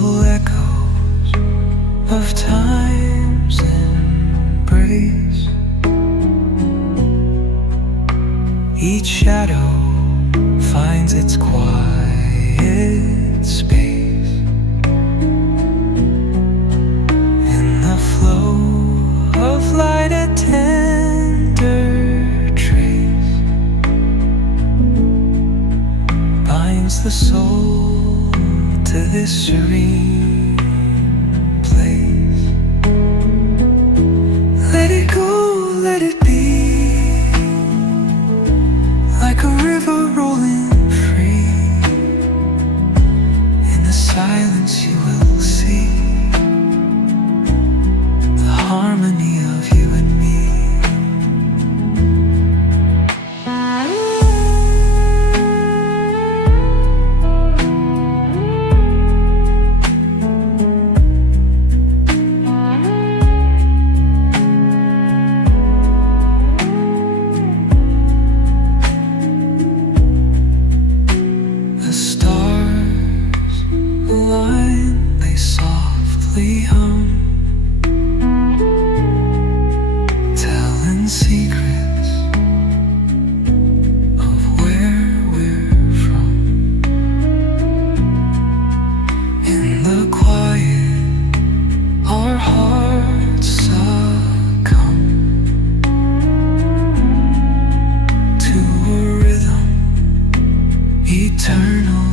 Gentle echoes of time's embrace. Each shadow finds its quiet space in the flow of light, a tender trace binds the soul to this serene place. Let it go, let it be, like a river rolling free. In the silence you will see the harmony of you and me. The stars align, they softly hum, telling secrets of where we're from. In the quiet, our hearts succumb to a rhythm eternal.